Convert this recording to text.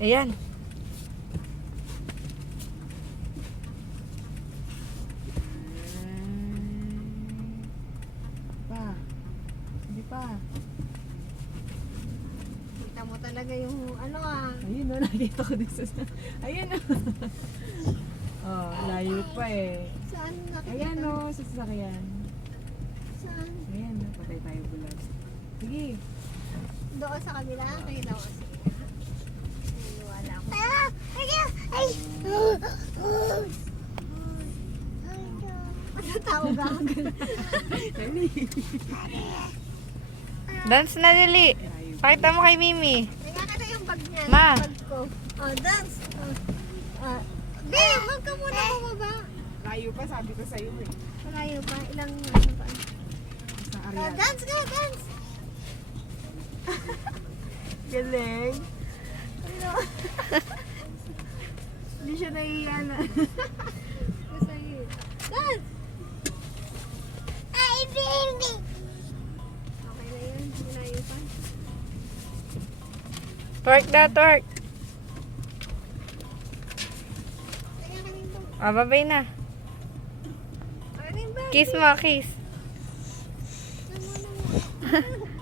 Ayan. Pa. Hindi pa. Kita mo talaga yung ano ah. Ayun o, nakita ko din sa... Ayun o. Oh, layo pa eh. Saan nakikita? Ayan o, sa sasakyan. Saan? Ayan o, patay tayo bulag. Sige. Doon sa kabila? Nakita ko. Sige. Niniwala ako. Ano tao ba? Dali. Dance na, Lili. Layo. Pakita mo kay Mimi. Nakakita yung bag niya. Ma. Bag ko. Oh, dance. Di, wag ka muna bumaba. Layo pa, sabi ko sa'yo eh. Malayo pa. Ilang ano pa. Sa Oh, area. dance ka, dance. Galing. Ano? Hindi siya naiiya na. Basta yun. Dance. Ay, baby. Okay na yun. Malayo pa. Twerk na, twerk. Kaya kanin to. Babay na. Kanin ba? Kiss mo, kiss. Ano mo?